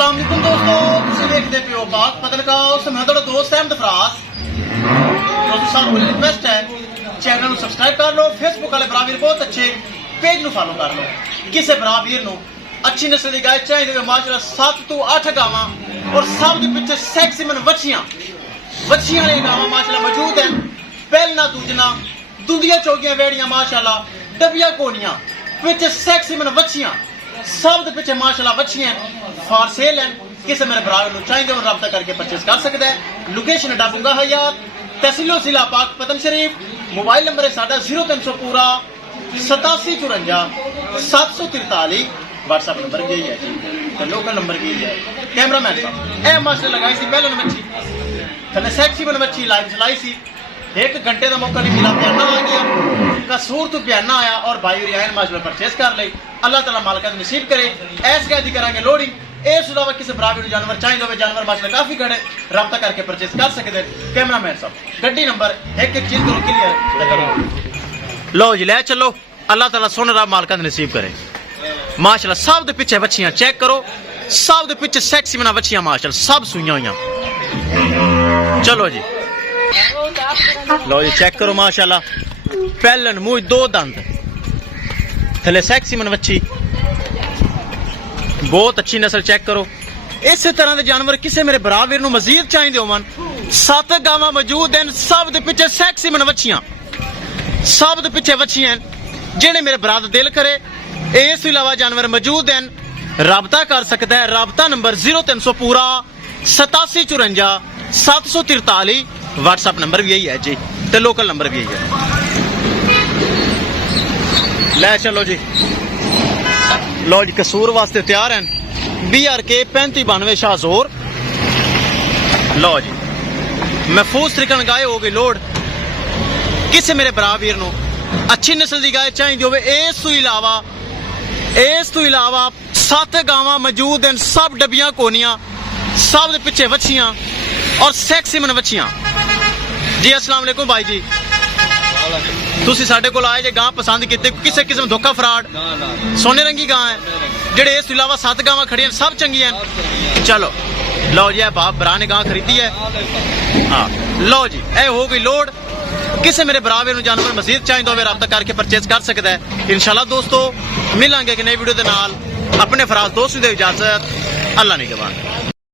अस्सलाम वालेकुम दोस्तों, तुसीं देखदे पियो बात पत्रकार मैं तुहाडा दोस्त अहमद फराज। दोस्तों सानू रिक्वेस्ट है चैनल नूं सबसक्राइब कर लो, फेसबुक वाले भरा वीर बहुत अच्छे पेज नूं फॉलो कर लो। किसी भरा वीर नूं अच्छी नस्ल की गाय चाहिए माशाल्लाह 7 तो 8 गावां और सब दे पिछे सैक्सीमन वछियां वाली गावां माशाल्लाह मौजूद हैं। पहलना दूजना दुधिया चौगियां वेड़ियां माशाल्लाह डबिया कोनियां पिछे सैक्सीमन वछियां सब दे पिछे माशाल्लाह वछियां फॉर सेल हैं। किसी मेरे भरा नूं चाहिए और रब्ता करके परचेज कर सकता है। लोकेशन डाबूंगा हयात तहसीलो जिला पाक पतन शरीफ। मोबाइल नंबर है साडा 0300 पूरा 8754 743। व्हाट्सएप नंबर यही है जी, लोकल नंबर यही है। कैमरामैन साहब ए मास्टर लगाई सी पहले मच्छी थले सैक्सी बन मच्छी लाइव चलाई सी। 1 घंटे का मौका नहीं मिला, प्याना आ गया कसूर तो प्याना आया और भाई रियान माशाल्लाह परचेज कर ली। अल्लाह ताला मालिक नसीब करे। ऐस कैदी करांगे लोडिंग। इस अलावा किसी बराबर जानवर चाहिए हो जानवर माशाल्लाह काफी खड़े रब्ता करके परचेज कर सकते हैं। कैमरामैन साहब गड्डी नंबर एक चीज करो क्लियर लो जी ले चलो। अल्लाह ताला सोने रब मालिक नसीब करे। माशाल्लाह सब दे पिछे बच्चियां चेक करो, सब दे पिछे सेक्सी बना बच्चियां माशाल्लाह सब सुइयां हुई। चलो जी लो जी चेक करो माशाल्लाह पहलन मुंह 2 दंद थले सेक्सी मन बच्ची बहुत अच्छी नस्ल चेक करो। इस तरह के जानवर किसी मेरे भरा वीर नूं मजीद चाहिए होवन 7 गावां मौजूद हैं। सब दे पिछे सेक्सी मन बच्चियां सब दे पिछे बच्चियां जेने मेरे भरा दा दिल करे। इस अलावा जानवर मौजूद हैं, राबता कर सकता है। राबता नंबर 0300 पूरा 8754 743। व्हाट्सएप नंबर भी यही है जी, तो लोकल नंबर भी यही है। ले चलो जी लो जी कसूर वास्ते तैयार हैं। BRK 3592 शाहजोर। लो जी महफूज तरीके गाय हो गई लोड। किसी मेरे भरा वीर नूं अच्छी नस्ल की गाय चाहिए हो। इस तो इलावा 7 गावां मौजूद हैं, सब डबियां कोनियां सब दे पिछे वछियां और सैक्सी मन वछियां जी। अस्सलाम वालेकुम भाई जी, तुसी साडे कोल आए जे गां पसंद कीते किसी किस्म धोखा फ्रॉड सोने रंगी गां है जेडे इस अलावा 7 गावां खड़ियां सब चंगियां। चलो लो जी बाप भरा ने गां खरीदी है। हाँ लो जी ए हो गई लोड। किसी मेरे बराबर नूं जानवर मजीद चाहिए तो रब्ता करके परचेज कर सकता है। इंशाल्लाह दोस्तों मिलांगे कि नई वीडियो के नाल। अपने फराज दोस्त दी इजाजत, अल्लाह निगहबान।